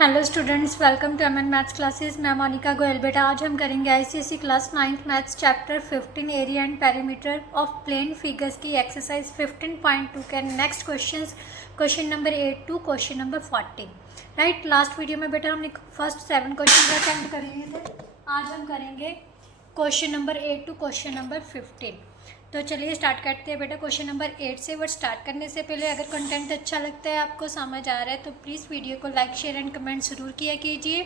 Hello students, welcome to M N maths classes. मैं मोनिका गोयल। बेटा आज हम करेंगे ICSE class 9th maths chapter 15 area and perimeter of plane figures की एक्सरसाइज 15.2 के next questions, question number 8 to question number 14। Right, last video में बेटा हमने फर्स्ट 7 क्वेश्चन अटेम्प्ट कर लिए थे। आज हम करेंगे question number 8 to question number 15। तो चलिए स्टार्ट करते हैं बेटा क्वेश्चन नंबर 8 से। बट स्टार्ट करने से पहले अगर कंटेंट अच्छा लगता है, आपको समझ आ रहा है, तो प्लीज़ वीडियो को लाइक शेयर एंड कमेंट ज़रूर किया कीजिए।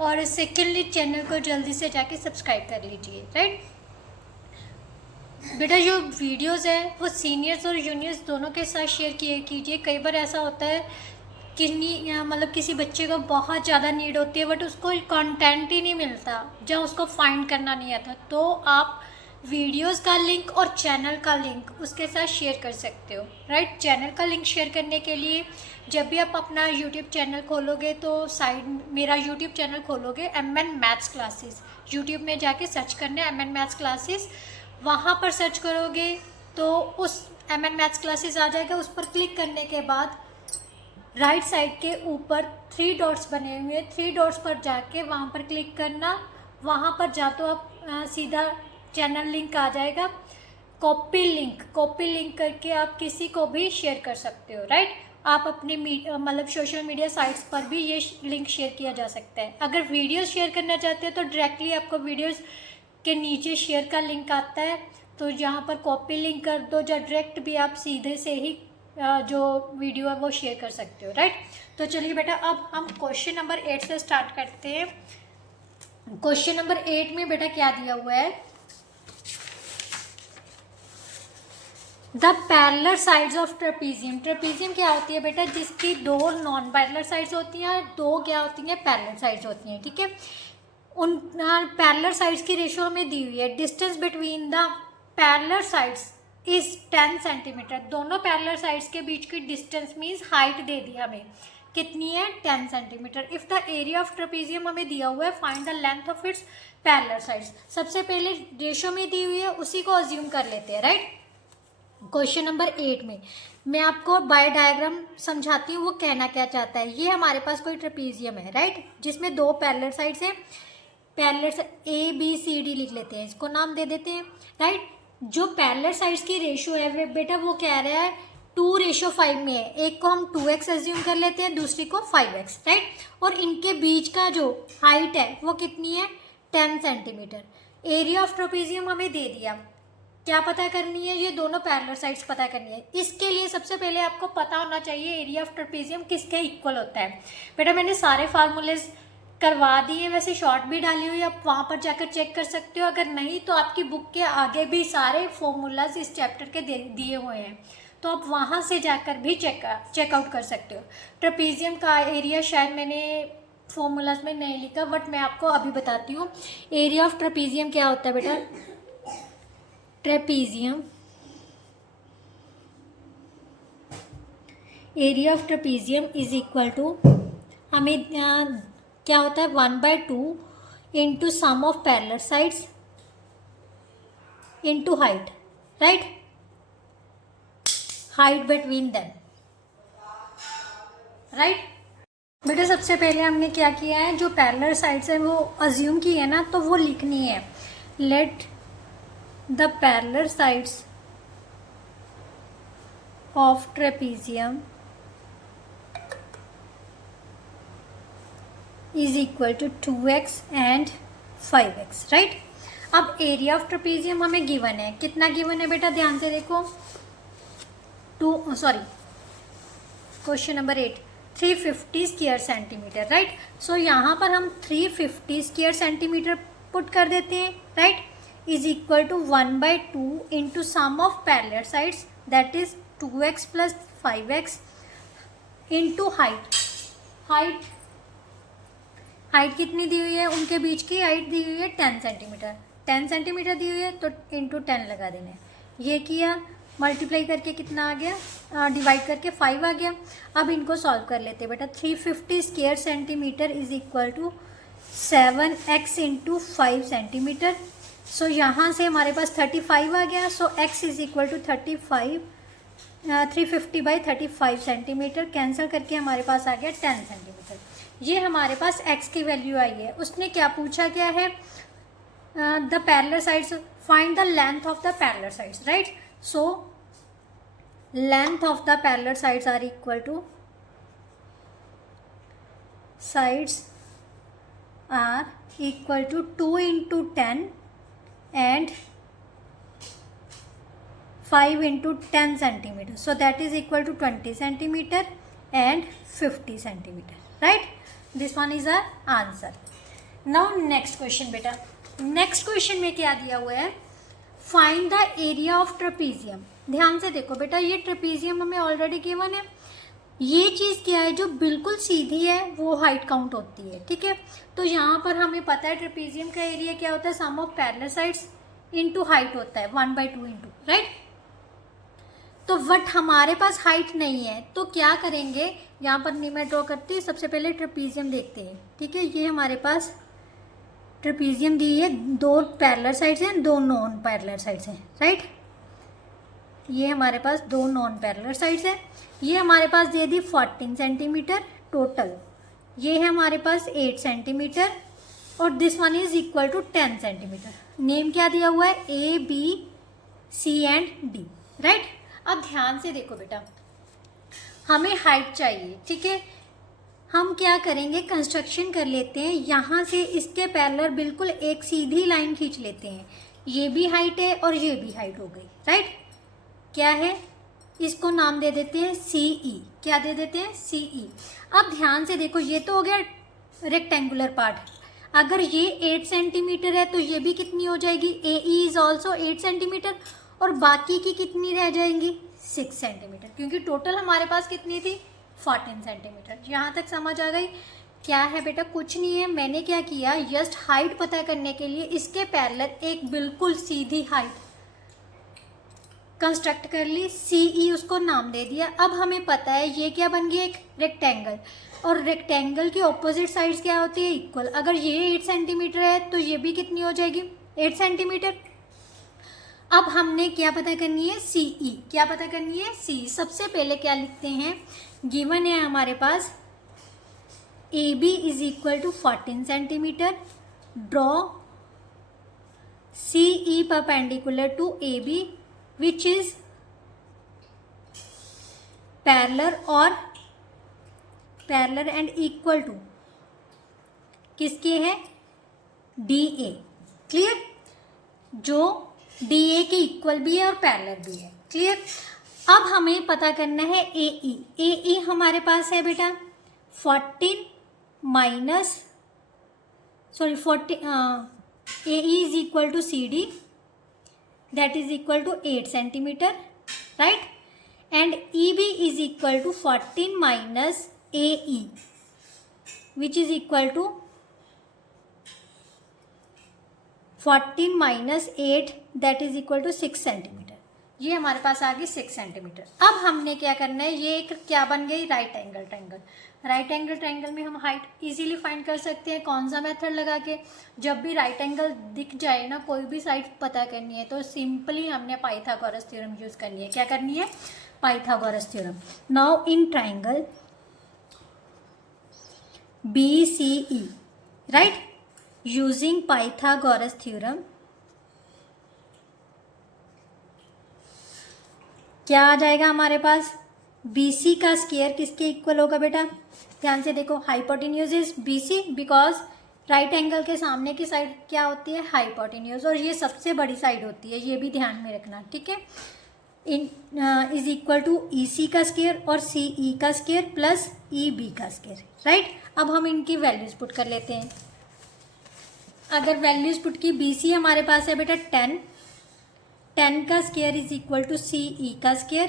और सेकेंडली चैनल को जल्दी से जाके सब्सक्राइब कर लीजिए। राइट बेटा, जो वीडियोस है वो सीनियर्स और जूनियर्स दोनों के साथ शेयर किए कीजिए। कई बार ऐसा होता है कि मतलब किसी बच्चे को बहुत ज़्यादा नीड होती है बट उसको कंटेंट ही नहीं मिलता, जहाँ उसको फाइंड करना नहीं आता, तो आप वीडियोस का लिंक और चैनल का लिंक उसके साथ शेयर कर सकते हो। राइट, चैनल का लिंक शेयर करने के लिए जब भी आप अपना यूट्यूब चैनल खोलोगे तो साइड मेरा यूट्यूब चैनल खोलोगे एमएन मैथ्स क्लासेस, यूट्यूब में जाके सर्च करना है एमएन मैथ्स क्लासेस। वहाँ पर सर्च करोगे तो उस एमएन मैथ्स क्लासेस आ जाएगा। उस पर क्लिक करने के बाद राइट साइड के ऊपर 3 डॉट्स बने हुए हैं, 3 डॉट्स पर जाके वहाँ पर क्लिक करना। वहाँ पर जा तो आप सीधा चैनल लिंक आ जाएगा। कॉपी लिंक करके आप किसी को भी शेयर कर सकते हो। राइट, आप अपने मतलब सोशल मीडिया साइट्स पर भी ये लिंक शेयर किया जा सकता है। अगर वीडियोस शेयर करना चाहते हो तो डायरेक्टली आपको वीडियोस के नीचे शेयर का लिंक आता है, तो यहाँ पर कॉपी लिंक कर दो, या डायरेक्ट भी आप सीधे से ही जो वीडियो है वो शेयर कर सकते हो। राइट, तो चलिए बेटा अब हम क्वेश्चन नंबर 8 से स्टार्ट करते हैं। क्वेश्चन नंबर 8 में बेटा क्या दिया हुआ है, the parallel sides of trapezium. Trapezium क्या होती है बेटा, जिसकी 2 नॉन पैरेलल साइड्स होती हैं, 2 क्या होती हैं, पैरेलल साइड्स होती हैं। ठीक है, उन पैरेलल साइड्स की रेशियो हमें दी हुई है। Distance between the parallel sides is 10 centimetre. दोनों पैरेलल साइड्स के बीच की डिस्टेंस मीन्स हाइट दे दी हमें, कितनी है, 10 centimetre. If the area of trapezium हमें दिया हुआ है, find the length of its parallel sides. सबसे पहले रेशियो में दी हुई है, उसी को अज्यूम कर लेते हैं। राइट, क्वेश्चन नंबर 8 में मैं आपको बाय डायग्राम समझाती हूँ वो कहना क्या चाहता है। ये हमारे पास कोई ट्रेपीजियम है, राइट, जिसमें 2 पैरेलल साइड्स हैं। पैरेलल ABCD लिख लेते हैं, इसको नाम दे देते हैं। राइट, जो पैरेलल साइड्स की रेशियो है बेटा वो कह रहा है 2:5 में है। एक को हम 2x एज्यूम कर लेते हैं, दूसरी को 5x। राइट, और इनके बीच का जो हाइट है वो कितनी है, 10 सेंटीमीटर। एरिया ऑफ ट्रेपीजियम हमें दे दिया, क्या पता करनी है, ये दोनों पैरेलल साइड्स पता करनी है। इसके लिए सबसे पहले आपको पता होना चाहिए एरिया ऑफ ट्रेपीजियम किसके इक्वल होता है। बेटा मैंने सारे फार्मूलेज करवा दिए, वैसे शॉर्ट भी डाली हुई, आप वहाँ पर जाकर चेक कर सकते हो। अगर नहीं तो आपकी बुक के आगे भी सारे फॉर्मूलाज इस चैप्टर के दिए हुए हैं, तो आप वहाँ से जाकर भी चेकआउट कर सकते हो। ट्रेपीजियम का एरिया शायद मैंने फॉर्मूलाज में नहीं लिखा, बट मैं आपको अभी बताती हूँ। एरिया ऑफ ट्रेपीजियम क्या होता है बेटा, trapezium area of trapezium is equal to, हमें क्या होता है, 1/2 into sum of parallel sides into height. Right, height between them. Right बेटा, सबसे पहले हमने क्या किया है, जो पैरेलल साइड्स है वो अज्यूम की है ना, तो वो लिखनी है। Let the parallel sides of trapezium is equal to 2x and 5x। Right, अब एरिया ऑफ ट्रेपीजियम हमें गिवन है, कितना गिवन है बेटा, ध्यान से देखो। Question number 8, 350 square centimetre. Right, so यहाँ पर हम 350 स्क्वायर सेंटीमीटर पुट कर देते हैं। Right, is equal to 1/2 into sum of parallel sides, that is 2x plus 5x into height कितनी दी हुई है, उनके बीच की हाइट दी हुई है 10 सेंटीमीटर। 10 सेंटीमीटर दी हुई है तो इंटू 10 लगा देना है। ये किया, मल्टीप्लाई करके कितना आ गया, डिवाइड करके 5 आ गया। अब इनको सॉल्व कर लेते हैं बेटा। 350 square centimetre is equal to 7x into 5 centimetre. So यहाँ से हमारे पास 35 आ गया। So x is equal to 35 350/35 centimetre cancel करके हमारे पास आ गया 10 सेंटीमीटर। ये हमारे पास x की वैल्यू आई है। उसने क्या पूछा क्या है, the parallel sides, find the length of the parallel sides, right. So length of the parallel sides are equal to, sides are equal to 2 into 10 and 5 into 10 centimeter. So that is equal to 20 centimeter and 50 centimeter, right? This one is our answer. Now next question बेटा, next question में क्या दिया हुआ है, find the area of trapezium. ध्यान से देखो बेटा, ये ट्रेपीजियम हमें ऑलरेडी गिवन है। ये चीज़ क्या है, जो बिल्कुल सीधी है वो हाइट काउंट होती है, ठीक है। तो यहाँ पर हमें पता है ट्रेपीजियम का एरिया क्या होता है, sum of parallel sides into height होता है 1/2 इंटू, राइट। तो बट हमारे पास हाइट नहीं है, तो क्या करेंगे, यहाँ पर नहीं मैं ड्रॉ करती हूँ, सबसे पहले ट्रेपीजियम देखते हैं, ठीक है। ये हमारे पास ट्रेपीजियम दी है, 2 पैरेलल साइड्स हैं, 2 नॉन पैरेलल साइड्स हैं, राइट। ये हमारे पास 2 नॉन पैरेलल साइड्स है। ये हमारे पास दे दी 14 सेंटीमीटर टोटल, ये है हमारे पास 8 सेंटीमीटर, और this one is equal to 10 centimetre. Name क्या दिया हुआ है, A, B, C and D, right. अब ध्यान से देखो बेटा, हमें हाइट चाहिए, ठीक है। हम क्या करेंगे, कंस्ट्रक्शन कर लेते हैं, यहाँ से इसके पैरेलल बिल्कुल एक सीधी लाइन खींच लेते हैं। ये भी हाइट है और ये भी हाइट हो गई, राइट। क्या है, इसको नाम दे देते हैं CE। क्या दे देते हैं, CE। अब ध्यान से देखो, ये तो हो गया रेक्टेंगुलर पार्ट। अगर ये 8 सेंटीमीटर है तो ये भी कितनी हो जाएगी, AE इज ऑल्सो 8 सेंटीमीटर, और बाकी की कितनी रह जाएंगी, 6 सेंटीमीटर, क्योंकि टोटल हमारे पास कितनी थी, 14 सेंटीमीटर। यहाँ तक समझ आ गई। क्या है बेटा, कुछ नहीं है, मैंने क्या किया, जस्ट हाइट पता करने के लिए इसके पैरेलल एक बिल्कुल सीधी हाइट कंस्ट्रक्ट कर ली, CE उसको नाम दे दिया। अब हमें पता है ये क्या बन गया, एक रेक्टेंगल, और रेक्टेंगल की ऑपोजिट साइड्स क्या होती है, इक्वल। अगर ये 8 सेंटीमीटर है तो ये भी कितनी हो जाएगी, 8 सेंटीमीटर। अब हमने क्या पता करनी है, CE। क्या पता करनी है, CE। सबसे पहले क्या लिखते हैं, गिवन है हमारे पास AB is equal to 14 centimetre, draw CE perpendicular to AB which is parallel and equal to किसके है, DA। क्लियर, जो DA के इक्वल भी है और पैरेलल भी है, क्लियर। अब हमें पता करना है AE। AE हमारे पास है बेटा 14 minus, sorry 40, AE is equal to CD, that is equal to 8 centimeter, right, and EB is equal to 14 minus AE, which is equal to 14 minus 8, that is equal to 6 centimeter। ये हमारे पास आ गई 6 centimetre. अब हमने क्या करना है, ये एक क्या बन गई, right angle triangle. Right angle triangle में हम हाइट इजीली फाइंड कर सकते हैं, कौन सा मेथड लगा के, जब भी राइट एंगल दिख जाए ना, कोई भी साइड पता करनी है तो सिंपली हमने पाइथागोरस थ्योरम यूज़ करनी है। क्या करनी है, Pythagoras theorem. Now in triangle BCE, right, using Pythagoras theorem, क्या आ जाएगा हमारे पास, BC का स्क्वायर किसके इक्वल होगा बेटा, ध्यान से देखो, hypotenuse is BC because right angle के सामने की साइड क्या होती है, हाइपोटेन्यूज, और ये सबसे बड़ी साइड होती है, ये भी ध्यान में रखना, ठीक है। इन इज इक्वल टू EC का स्क्वायर और CE का स्क्वायर प्लस EB का स्क्वायर, राइट। अब हम इनकी वैल्यूज पुट कर लेते हैं। अगर वैल्यूज पुट की, BC हमारे पास है बेटा 10 का square is equal to CE का स्क्वायर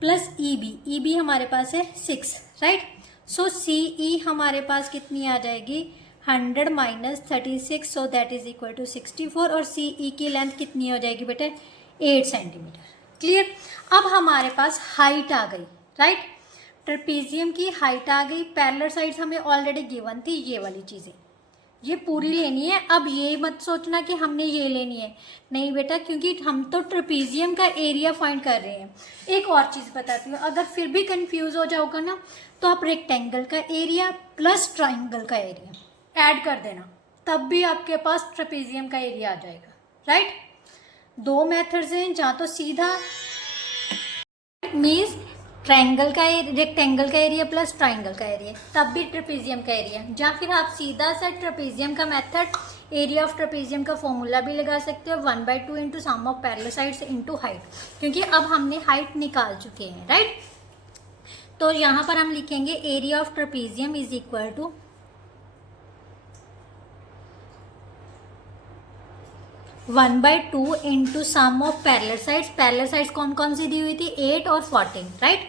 प्लस EB हमारे पास है 6, राइट। सो CE हमारे पास कितनी आ जाएगी, 100 minus 36, so that is equal to 64, और CE की लेंथ कितनी हो जाएगी बेटे, 8 सेंटीमीटर। क्लियर। अब हमारे पास हाइट आ गई, राइट, ट्रेपीजियम की हाइट आ गई। पैरेलल साइड्स हमें ऑलरेडी गिवन थी, ये वाली चीज़ें, ये पूरी लेनी है। अब ये मत सोचना कि हमने ये लेनी है, नहीं बेटा, क्योंकि हम तो ट्रेपीजियम का एरिया फाइंड कर रहे हैं। एक और चीज़ बताती हूँ, अगर फिर भी कंफ्यूज हो जाओगा ना तो आप रेक्टेंगल का एरिया प्लस ट्राइंगल का एरिया ऐड कर देना, तब भी आपके पास ट्रेपीजियम का एरिया आ जाएगा, राइट। दो मेथड्स हैं, जहाँ तो सीधा मीन्स ट्रायंगल का रेक्टेंगल का एरिया प्लस ट्रायंगल का एरिया, तब भी ट्रेपीजियम का एरिया। या फिर आप सीधा सा ट्रेपीजियम का मेथड, एरिया ऑफ ट्रेपीजियम का फॉर्मूला भी लगा सकते हो, 1/2 into sum of parallel sides into height, क्योंकि अब हमने हाइट निकाल चुके हैं, राइट। तो यहाँ पर हम लिखेंगे area of trapezium is equal to 1/2 into sum of parallel sides. Parallel sides कौन कौन सी दी हुई थी, 8 और 14, right.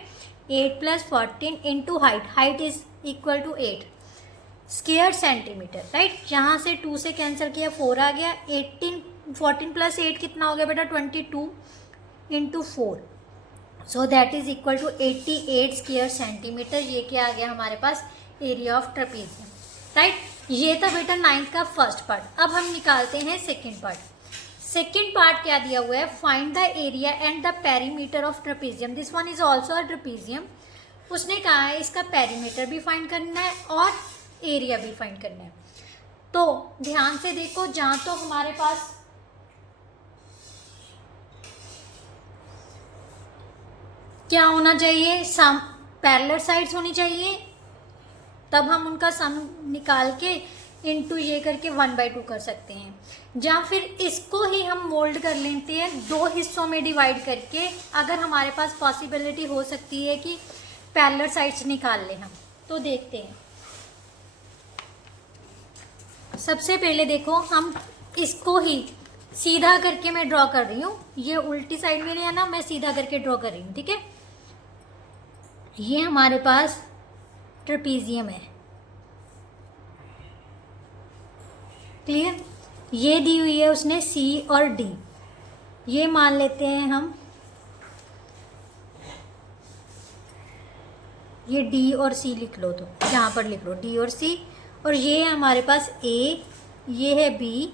8 + 14 into height, height is equal to 8 square centimetre, right. यहाँ से 2 से कैंसिल किया, 4 आ गया। 14 + 8 कितना हो गया बेटा, 22 into 4, so that is equal to 88 square centimetre. ये क्या आ गया हमारे पास, एरिया ऑफ ट्रेपीजियम, राइट। ये था बेटा 9th का फर्स्ट पार्ट। अब हम निकालते हैं सेकेंड पार्ट। सेकेंड पार्ट क्या दिया हुआ है, find the area and the perimeter of trapezium, this one is also a trapezium. उसने कहा है इसका पेरीमीटर भी फाइंड करना है और एरिया भी फाइंड करना है। तो ध्यान से देखो, जहाँ तो हमारे पास क्या होना चाहिए, सम पैरेलल साइड्स होनी चाहिए, तब हम उनका सम निकाल के इनटू ये करके 1/2 कर सकते हैं। या फिर इसको ही हम मोल्ड कर लेते हैं 2 हिस्सों में डिवाइड करके, अगर हमारे पास पॉसिबिलिटी हो सकती है कि पैरेलल साइड्स निकाल लें हम, तो देखते हैं। सबसे पहले देखो, हम इसको ही सीधा करके मैं ड्रॉ कर रही हूँ, ये उल्टी साइड में है ना, मैं सीधा करके ड्रॉ कर रही हूँ, ठीक है। ये हमारे पास ट्रेपीजियम है, क्लियर। ये दी हुई है उसने सी और डी, ये मान लेते हैं हम, ये डी और सी लिख लो, तो यहाँ पर लिख लो डी और सी। और ये है हमारे पास ए, ये है बी,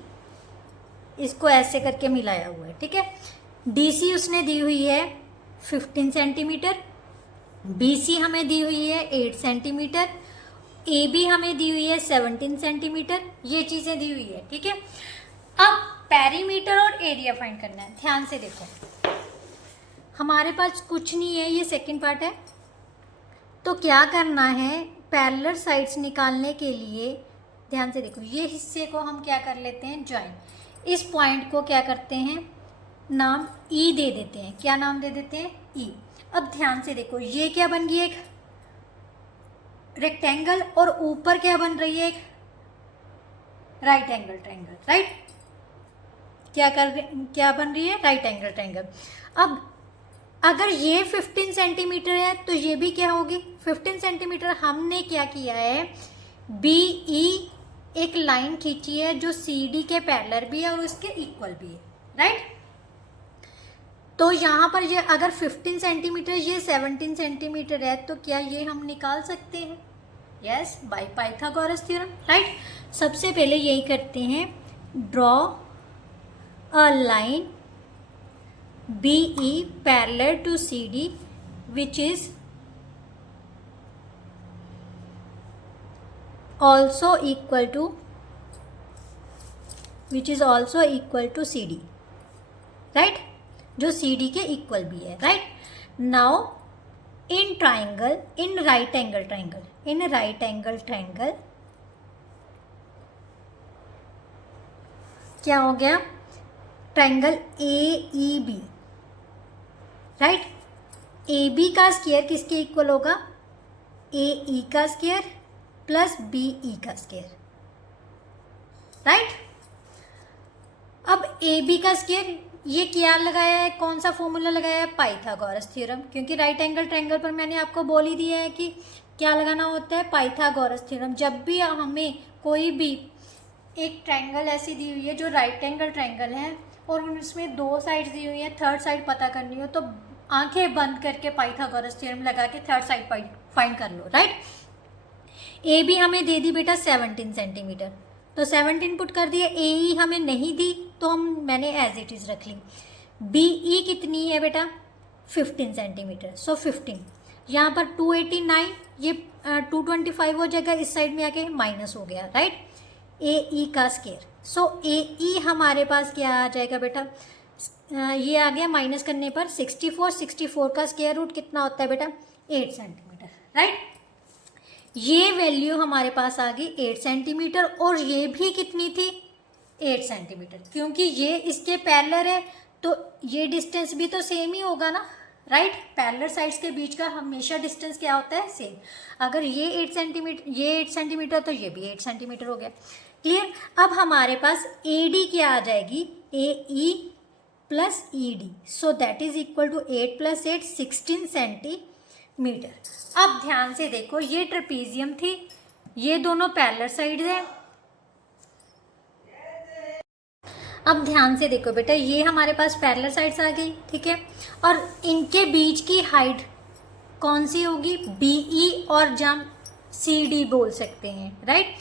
इसको ऐसे करके मिलाया हुआ है, ठीक है। डी सी उसने दी हुई है 15 सेंटीमीटर, बी सी हमें दी हुई है 8 सेंटीमीटर, ए बी हमें दी हुई है 17 सेंटीमीटर, ये चीज़ें दी हुई है, ठीक है। अब पेरीमीटर और एरिया फाइंड करना है। ध्यान से देखो, हमारे पास कुछ नहीं है, ये सेकंड पार्ट है। तो क्या करना है, पैरेलल साइड्स निकालने के लिए ध्यान से देखो, ये हिस्से को हम क्या कर लेते हैं, ज्वाइन। इस पॉइंट को क्या करते हैं, नाम ई दे देते हैं। क्या नाम दे देते हैं, ई। अब ध्यान से देखो, ये क्या बन गई, एक रेक्टेंगल, और ऊपर क्या बन रही है, एक राइट एंगल ट्रायंगल, राइट। क्या बन रही है, राइट एंगल ट्रायंगल। अब अगर ये 15 सेंटीमीटर है तो ये भी क्या होगी, 15 सेंटीमीटर। हमने क्या किया है, बी ई एक लाइन खींची है जो सी डी के पैरेलल भी है और उसके इक्वल भी है, राइट। तो यहाँ पर ये अगर 15 सेंटीमीटर, ये 17 सेंटीमीटर है, तो क्या ये हम निकाल सकते हैं, yes, by Pythagoras theorem, right. सबसे पहले यही करते हैं, draw a line B E parallel to C D which is also equal to CD, right, जो CD के इक्वल भी है, right. Now in triangle, in right angle triangle क्या हो गया, ट्राइंगल AEB, राइट। AB का स्क्वायर किसके equal होगा, AE का स्क्वायर प्लस BE का स्क्वायर, राइट। अब AB का स्क्वायर, ये क्या लगाया है, कौन सा फॉर्मूला लगाया है, पाइथागोरस थ्योरम, क्योंकि राइट एंगल ट्रायंगल पर मैंने आपको बोल ही दिया है कि क्या लगाना होता है, पाइथागोरस थ्योरम। जब भी हमें कोई भी एक ट्रायंगल ऐसी दी हुई है जो राइट एंगल ट्रायंगल है और उसमें 2 साइड्स दी हुई है, थर्ड साइड पता करनी हो, तो आंखें बंद करके पाइथागोरस थ्योरम लगा के थर्ड साइड फाइंड कर लो, राइट। ए बी हमें दे दी बेटा 17 सेंटीमीटर, तो 17 पुट कर दिया। ए हमें नहीं दी तो मैंने एज इट इज़ रख ली। बी कितनी है बेटा 15 सेंटीमीटर, सो 15। यहाँ पर 289, ये 225 हो जाएगा, इस साइड में आके माइनस हो गया, राइट। ए का स्केयर, सो ए हमारे पास क्या आ जाएगा बेटा, ये आ गया माइनस करने पर 64। 64 का स्केयर रूट कितना होता है बेटा 8 सेंटीमीटर, राइट। ये वैल्यू हमारे पास आ गई 8 सेंटीमीटर, और ये भी कितनी थी 8 सेंटीमीटर, क्योंकि ये इसके पैरेलल है तो ये डिस्टेंस भी तो सेम ही होगा ना, राइट। पैरेलल साइड्स के बीच का हमेशा डिस्टेंस क्या होता है सेम। अगर ये 8 सेंटीमीटर, ये 8 सेंटीमीटर, तो ये भी 8 सेंटीमीटर हो गया। क्लियर। अब हमारे पास ए डी क्या आ जाएगी, A E plus E D, so that is equal to 8 + 8 16 centimetre. अब ध्यान से देखो, ये ट्रेपीजियम थी, ये दोनों पैरेलल साइड है। अब ध्यान से देखो बेटा, ये हमारे पास पैरेलल साइड्स आ गई, ठीक है, और इनके बीच की हाइट कौन सी होगी, बी ई, और जम सी डी बोल सकते हैं, राइट।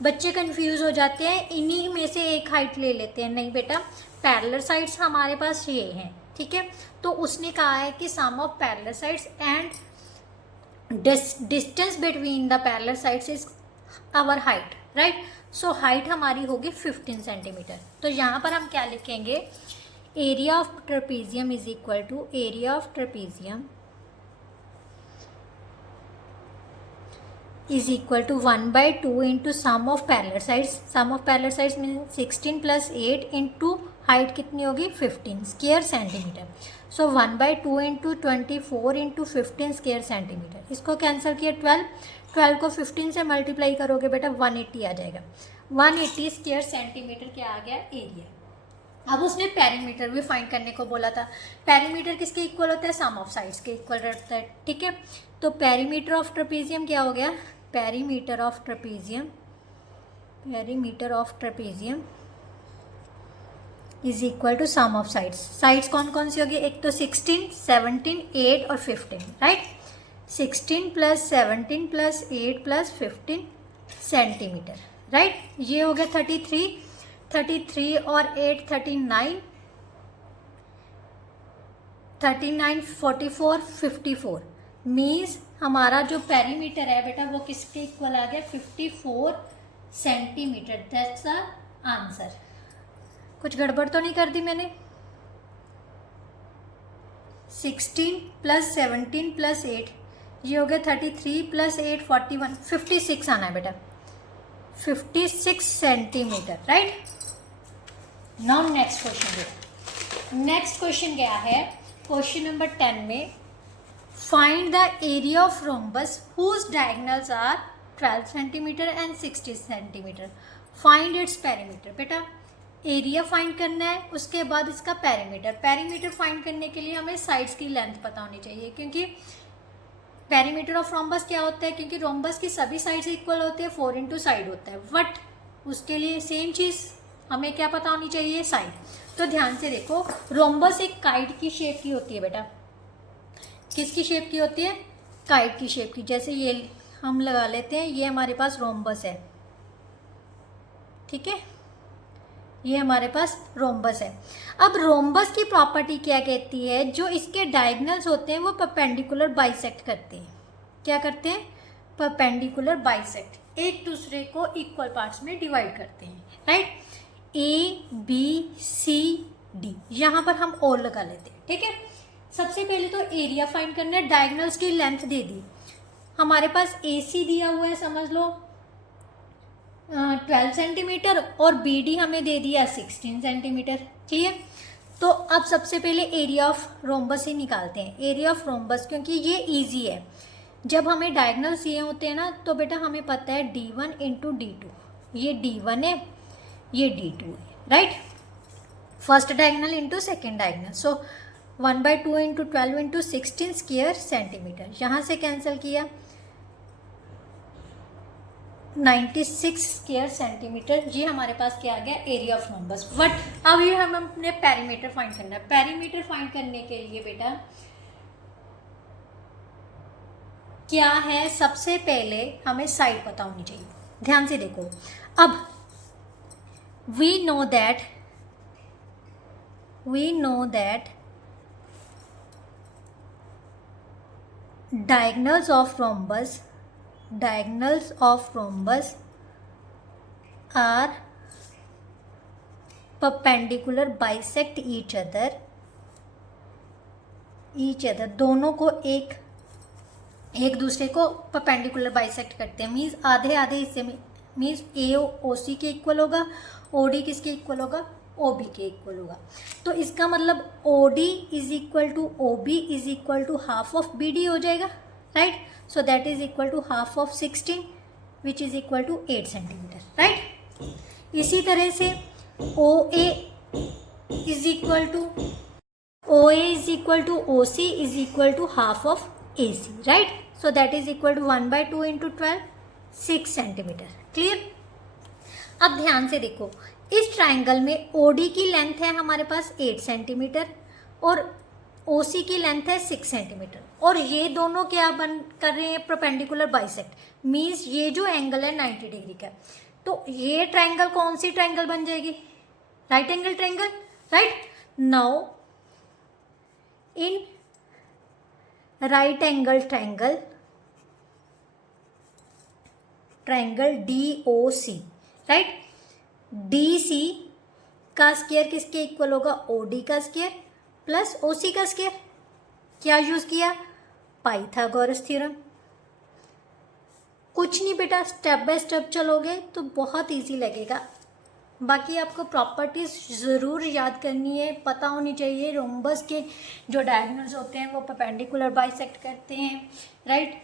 बच्चे कंफ्यूज हो जाते हैं, इन्हीं में से एक हाइट ले लेते हैं। नहीं बेटा, पैरेलल साइड्स हमारे पास ये हैं, ठीक है। तो उसने कहा है कि sum of parallel sides and distance between the parallel sides is our height, right. So height हमारी होगी 15 सेंटीमीटर। तो यहाँ पर हम क्या लिखेंगे, area of trapezium is equal to area of trapezium is equal to 1/2 into sum of parallel sides. Sum of parallel sides means 16 + 8 into height कितनी होगी 15 स्क्वायर सेंटीमीटर। सो 1/2 into 24 into 15 स्क्वायर सेंटीमीटर। इसको cancel किया 12 को 15 से multiply करोगे बेटा 180 आ जाएगा। 180 square centimetre क्या आ गया एरिया। अब उसने पेरीमीटर भी फाइंड करने को बोला था। पेरीमीटर किसके इक्वल होता है, सम ऑफ साइड्स के इक्वल रहता है, ठीक है। तो पेरीमीटर ऑफ ट्रेपीजियम क्या हो गया, perimeter of trapezium is equal to sum of sides. Sides कौन कौन सी होगी, एक तो 16, 17, 8 और 15, राइट। 16 + 17 + 8 + 15 centimetre, right. ये हो गया 33 और 8 39, 44 54 मीन्स हमारा जो पेरीमीटर है बेटा वो किसके इक्वल आ गया 54 सेंटीमीटर। That's the answer. कुछ गड़बड़ तो नहीं कर दी मैंने। 16 + 17 + 8 ये हो गया 33 + 8 41 56 आना है बेटा, 56 centimetre, right. Now next question देखो। नेक्स्ट क्वेश्चन क्या है, क्वेश्चन नंबर 10 में find the area of rhombus whose diagonals are 12 centimetre and 60 centimetre. Find its perimeter. बेटा एरिया फाइंड करना है, उसके बाद इसका पेरीमीटर। पेरीमीटर फाइंड करने के लिए हमें साइड्स की लेंथ पता होनी चाहिए, क्योंकि पेरीमीटर ऑफ रोम्बस क्या होता है, क्योंकि रोम्बस की सभी साइड्स इक्वल होते हैं, 4 इंटू साइड होता है, बट उसके लिए सेम चीज़ हमें क्या पता होनी चाहिए, साइड। तो ध्यान से देखो, रोम्बस एक काइट की शेप की होती है बेटा। किसकी शेप की होती है, काइट की शेप की। जैसे ये हम लगा लेते हैं, ये हमारे पास रोम्बस है, ठीक है, ये हमारे पास रोम्बस है। अब रोम्बस की प्रॉपर्टी क्या कहती है, जो इसके डायगोनल्स होते हैं वो परपेंडिकुलर बाइसेक्ट करते हैं। क्या करते हैं, परपेंडिकुलर बाइसेक्ट, एक दूसरे को इक्वल पार्ट्स में डिवाइड करते हैं, right. A B C D, यहाँ पर हम और लगा लेते हैं, ठीक है। सबसे पहले तो एरिया फाइंड करना है, डायगोनल्स की लेंथ दे दी हमारे पास, ए सी दिया हुआ है समझ लो 12 सेंटीमीटर, और बी डी हमें दे दिया 16 सेंटीमीटर, क्लियर। तो अब सबसे पहले एरिया ऑफ रोम्बस ही निकालते हैं। एरिया ऑफ रोम्बस, क्योंकि ये इजी है, जब हमें डायगोनल्स ये होते हैं ना, तो बेटा हमें पता है D1 × D2, ये D1 है, ये D2 है, right. First diagonal into second diagonal, so 1/2 × 12 × 16 square centimetre. यहाँ से कैंसिल किया 96 स्क्वायर सेंटीमीटर। ये हमारे पास क्या आ गया, एरिया ऑफ रोम्बस। बट अब ये हम अपने पेरीमीटर फाइंड करना है। पेरीमीटर फाइंड करने के लिए बेटा क्या है, सबसे पहले हमें साइड पता होनी चाहिए। ध्यान से देखो, अब we know that diagonals of rhombus are perpendicular bisect each other, दोनों को एक दूसरे को परपेंडिकुलर बाइसेक्ट करते हैं, मीन्स आधे आधे हिस्से में, मीन्स ए ओ सी के इक्वल होगा, ओ डी किसके इक्वल होगा, ओ बी के इक्वल होगा। तो इसका मतलब O D is equal to O B is equal to half of B D हो जाएगा, right. So that is equal to half of 16 which is equal to 8 centimetre, right. इसी तरह से O A is equal to O C is equal to half of A C, right. So that is equal to 1/2 into 12 6 centimetre, clear. अब ध्यान से देखो, इस triangle में O D की लेंथ है हमारे पास 8 सेंटीमीटर और ओ सी की लेंथ है 6 सेंटीमीटर, और ये दोनों क्या कर रहे हैं, परपेंडिकुलर बाइसेक्ट, मीन्स ये जो एंगल है 90 डिग्री का। तो ये ट्राइंगल कौन सी ट्राइंगल बन जाएगी, right angle triangle, right. Now in right angle triangle D O C, right, D C का स्क्वायर किसके इक्वल होगा, ओ डी का स्क्वायर प्लस ओ सी का स्क्वायर। क्या यूज किया, पाइथागोरस थ्योरम। कुछ नहीं बेटा, स्टेप बाय स्टेप चलोगे तो बहुत इजी लगेगा। बाकी आपको प्रॉपर्टीज ज़रूर याद करनी है, पता होनी चाहिए। रोम्बस के जो डायगोनल्स होते हैं वो परपेंडिकुलर बाइसेक्ट करते हैं, राइट।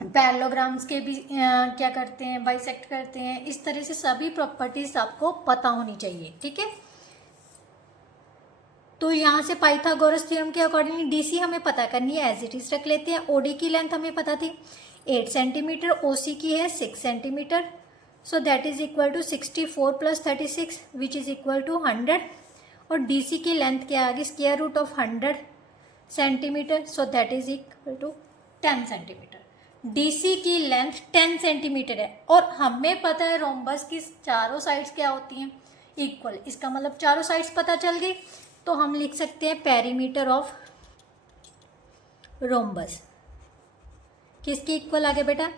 पैरेललोग्राम्स के भी क्या करते हैं, बाइसेक्ट करते हैं। इस तरह से सभी प्रॉपर्टीज आपको पता होनी चाहिए, ठीक है। तो यहाँ से पाइथागोरस थ्योरम के अकॉर्डिंग डीसी हमें पता करनी है, एज इट इज रख लेते हैं। ओडी की लेंथ हमें पता थी 8 सेंटीमीटर, ओसी की है 6 centimetre. So that is equal to 64 plus 36 which is equal to 100, और डीसी की लेंथ क्या आ गई, square root of 100 centimetre. So that is equal to 10 centimetre. DC की लेंथ 10 सेंटीमीटर है, और हमें पता है रोम्बस की चारों साइड्स क्या होती हैं, इक्वल। इसका मतलब चारों साइड्स पता चल गई, तो हम लिख सकते हैं पेरीमीटर ऑफ रोम्बस किसके इक्वल आ गया बेटा,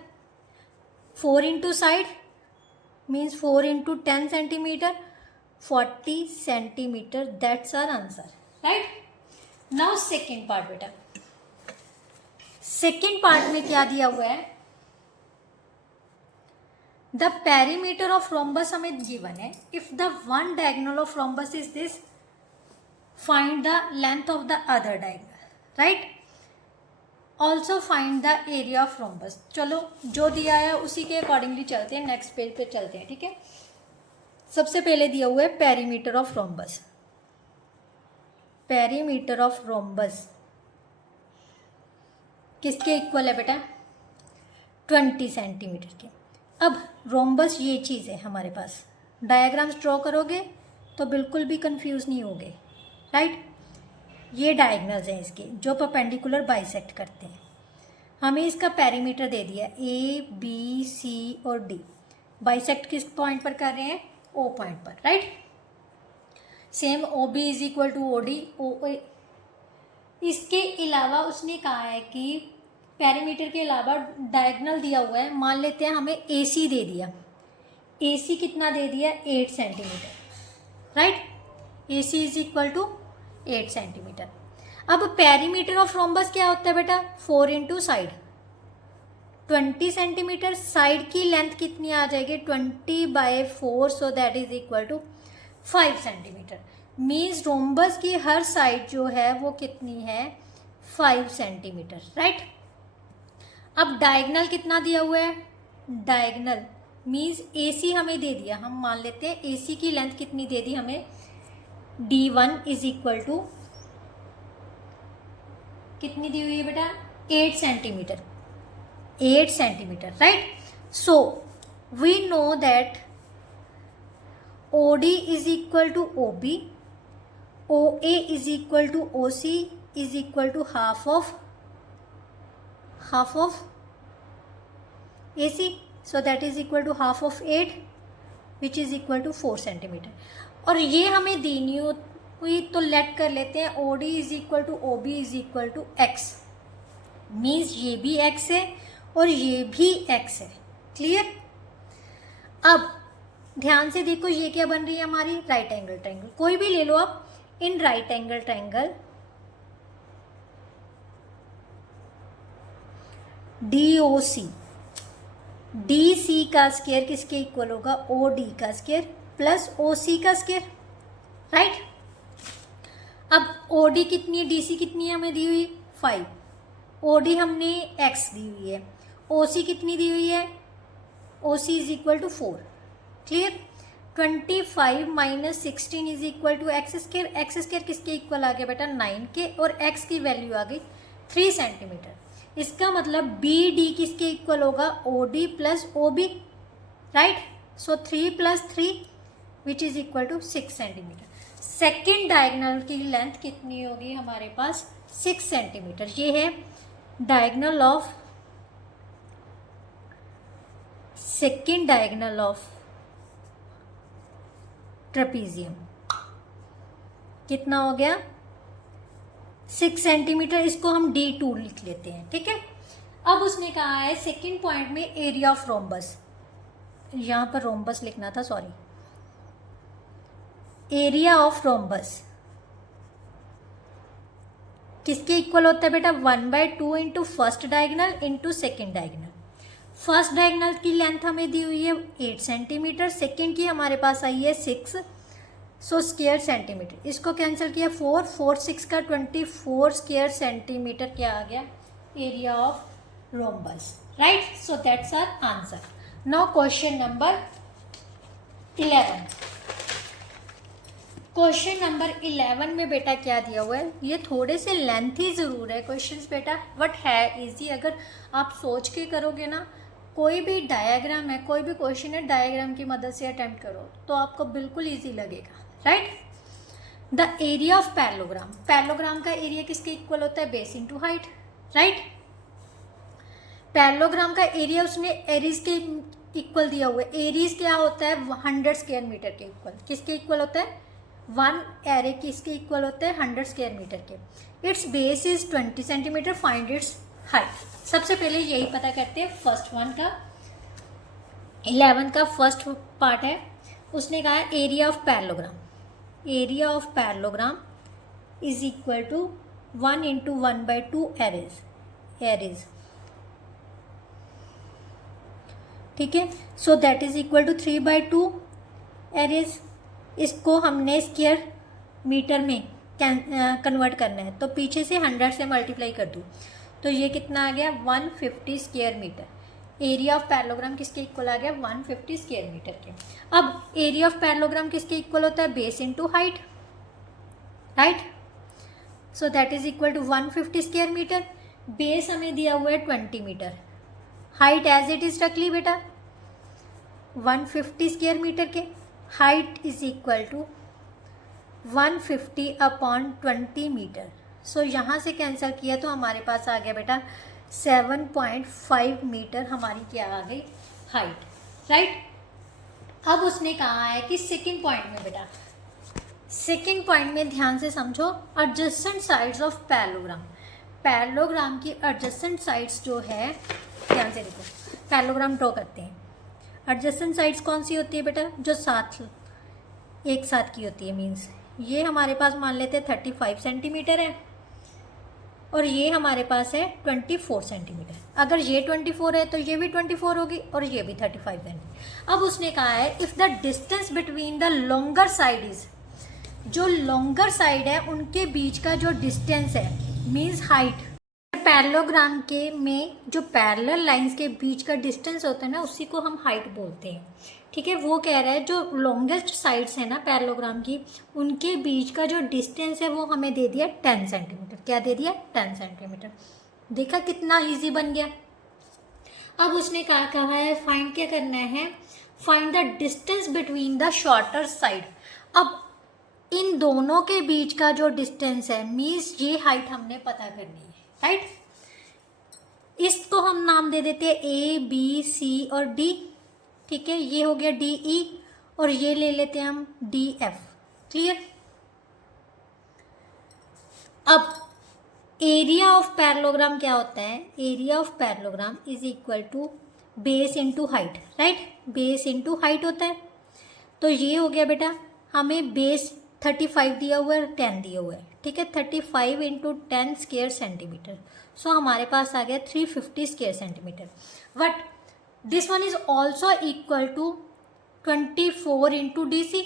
4 into side means 4 into 10 centimetre, 40 centimetre. That's our answer, right. Now second part बेटा, सेकेंड पार्ट में क्या दिया हुआ है, द पेरीमीटर ऑफ रोम्बस हमें गिवन है। If the one diagonal of rhombus is this, find the length of the other diagonal, right. Also find the area of rhombus. चलो जो दिया है उसी के अकॉर्डिंगली चलते हैं, नेक्स्ट पेज पे चलते हैं, ठीक है। सबसे पहले दिया हुआ है perimeter of rhombus. Perimeter of rhombus किसके इक्वल है बेटा, 20 सेंटीमीटर के। अब रोम्बस ये चीज़ है हमारे पास, डायग्राम्स ड्रॉ करोगे तो बिल्कुल भी कंफ्यूज नहीं होगे, राइट। ये डायगोनल्स हैं इसके जो परपेंडिकुलर बाइसेक्ट करते हैं। हमें इसका पेरीमीटर दे दिया ए बी सी और डी, बाइसेक्ट किस पॉइंट पर कर रहे हैं, ओ पॉइंट पर, right. Same O B is equal to O D, O. इसके अलावा उसने कहा है कि पेरीमीटर के अलावा डायगोनल दिया हुआ है, मान लेते हैं हमें ए सी दे दिया, ए सी कितना दे दिया, 8 centimetre, right. A C is equal to 8 centimetre. अब पेरीमीटर ऑफ रोम्बस क्या होता है बेटा, 4 इंटू साइड 20 सेंटीमीटर। साइड की लेंथ कितनी आ जाएगी, 20/4, so that is equal to 5 centimetre. Means rhombus की हर साइड जो है वो कितनी है, 5 सेंटीमीटर, राइट। अब डायगोनल कितना दिया हुआ है, डायगोनल मीन्स ए सी हमें दे दिया, हम मान लेते हैं ए सी की लेंथ कितनी दे दी हमें, D1 इज इक्वल टू कितनी दी हुई है बेटा, 8 centimetre, 8 centimetre, right. So we know that OD is equal to OB, OA is equal to OC is equal to half of AC, so that is equal to half of 8, which is equal to 4 centimetre. और ये हमें देनी हुई तो late कर लेते हैं O D is equal to O B is equal to x, means ये भी एक्स है और ये भी एक्स है। क्लियर। अब ध्यान से देखो ये क्या बन रही है हमारी राइट एंगल ट्रायंगल। कोई भी ले लो आप। इन right angle triangle DOC, DC का स्क्वायर किसके इक्वल होगा, OD का स्क्वायर प्लस OC का स्क्वायर, राइट। अब OD कितनी है, DC कितनी है हमें दी हुई 5, OD हमने x दी हुई है, OC कितनी दी हुई है, OC is equal to 4। Clear. 25 minus 16 is equal to x square. X square किसके इक्वल आ गया बेटा 9 के, और x की वैल्यू आ गई 3 सेंटीमीटर। इसका मतलब बी डी किसके इक्वल होगा, O D plus O B, right. So 3 plus 3 which is equal to 6 centimetre. Second diagonal की लेंथ कितनी होगी हमारे पास 6 सेंटीमीटर। ये है diagonal of, second diagonal of trapezium. कितना हो गया 6 सेंटीमीटर। इसको हम D2 लिख लेते हैं, ठीक है। अब उसने कहा है सेकेंड पॉइंट में एरिया ऑफ रोम्बस, यहाँ पर रोम्बस लिखना था, सॉरी। एरिया ऑफ रोम्बस किसके इक्वल होता है बेटा 1/2 into first diagonal into second diagonal. First diagonal की लेंथ हमें दी हुई है 8 सेंटीमीटर, सेकेंड की हमारे पास आई है 6, सो स्क्वायर सेंटीमीटर। इसको कैंसिल किया 4, 4 6 का 24 स्क्वायर सेंटीमीटर क्या आ गया area of rhombus, right. So that's our answer. Now question number 11। Question number 11 में बेटा क्या दिया हुआ है, ये थोड़े से लेंथी ज़रूर है क्वेश्चंस बेटा, बट है इजी। अगर आप सोच के करोगे ना, कोई भी डायग्राम है, कोई भी क्वेश्चन है, डायग्राम की मदद से अटेम्प्ट करो तो आपको बिल्कुल इजी लगेगा, right. The area of parallelogram, parallelogram का एरिया किसके इक्वल होता है base into height, right. Parallelogram का एरिया उसने एरीज के इक्वल दिया हुआ है। एरीज क्या होता है 100 स्क्वायर मीटर के इक्वल। किसके इक्वल होता है 1 एरे किसके इक्वल होता है 100 स्क्वायर मीटर के। It's base is 20 centimetre, find it's height. सबसे पहले यही पता करते हैं फर्स्ट वन का, 11 का फर्स्ट पार्ट है। उसने कहा area of parallelogram, area of parallelogram is equal to 1 into 1/2 ares, ठीक है। So that is equal to 3/2 ares. इसको हमने स्क्वायर मीटर में कन्वर्ट करना है, तो पीछे से 100 से मल्टीप्लाई कर दूँ तो ये कितना आ गया 150 square metre. Area of parallelogram किसके इक्वल आ गया 150 स्क्वायर मीटर के। अब एरिया ऑफ पैरेललोग्राम किसके इक्वल होता है base into height, right. So that is equal to 150 square metre. Base हमें दिया हुआ है 20 metre, height as it is रख ली बेटा 150 स्क्वायर मीटर के। Height is equal to 150 upon 20 metre. So यहाँ से कैंसिल किया तो हमारे पास आ गया बेटा 7.5 मीटर हमारी क्या आ गई हाइट, राइट। अब उसने कहा है कि सेकेंड पॉइंट में बेटा, सेकेंड पॉइंट में ध्यान से समझो, adjacent sides of parallelogram. Parallelogram की एडजेसेंट साइड्स जो है, ध्यान से देखो, पैरेललोग्राम ड्रॉ करते हैं। एडजेसेंट साइड्स कौन सी होती है बेटा, जो साथ एक साथ की होती है। मीन्स ये हमारे पास मान लेते हैं 35 सेंटीमीटर है और ये हमारे पास है 24 सेंटीमीटर। अगर ये 24 है तो ये भी 24 होगी और ये भी 35 सेंटीमीटर। अब उसने कहा है if the distance between the longer side is, जो लॉन्गर साइड है उनके बीच का जो डिस्टेंस है मीन्स हाइट। पैरेललोग्राम के में जो पैरेलल लाइंस के बीच का डिस्टेंस होता है ना, उसी को हम हाइट बोलते हैं, ठीक है। वो कह रहा है जो लॉन्गेस्ट साइड्स है ना पैरेललोग्राम की, उनके बीच का जो डिस्टेंस है वो हमें दे दिया 10 सेंटीमीटर। क्या दे दिया 10 सेंटीमीटर। देखा कितना इजी बन गया। अब उसने कहा है फाइंड क्या करना है, find the distance between the shorter side. अब इन दोनों के बीच का जो डिस्टेंस है मीन्स ये हाइट हमने पता करनी है, राइट। इसको हम नाम दे देते हैं A B C और D, ठीक है। ये हो गया DE और ये ले लेते हैं हम DF। क्लियर। अब एरिया ऑफ पैरेललोग्राम क्या होता है? Area of parallelogram is equal to base into height, right? Base into height होता है। तो ये हो गया बेटा, हमें बेस 35 दिया हुआ है, 10 दिया हुआ है, ठीक है। 35 इंटू 10 स्क्वायर सेंटीमीटर। सो हमारे पास आ गया 350 square centimetre. But this one is also equal to 24 into DC,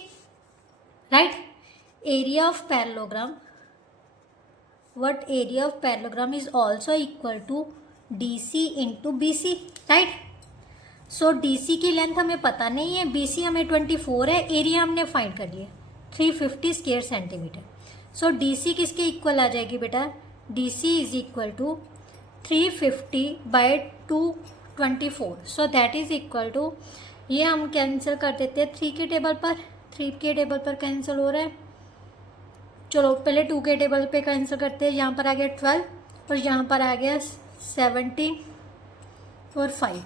right? Area of parallelogram, what area of parallelogram is also equal to DC into BC, right? So DC की length हमें पता नहीं है, BC हमें 24 है, area हमने find कर लिया 350 स्क्वायर सेंटीमीटर। सो DC किसके इक्वल आ जाएगी बेटा? DC is equal to 350 by 224। So that is equal to, ये हम कैंसिल कर देते हैं 3 के टेबल पर, 3 के टेबल पर कैंसिल हो रहा है। चलो पहले 2 के टेबल पे कैंसिल करते हैं। यहाँ पर आ गया 12 और यहाँ पर आ गया 17 और 5।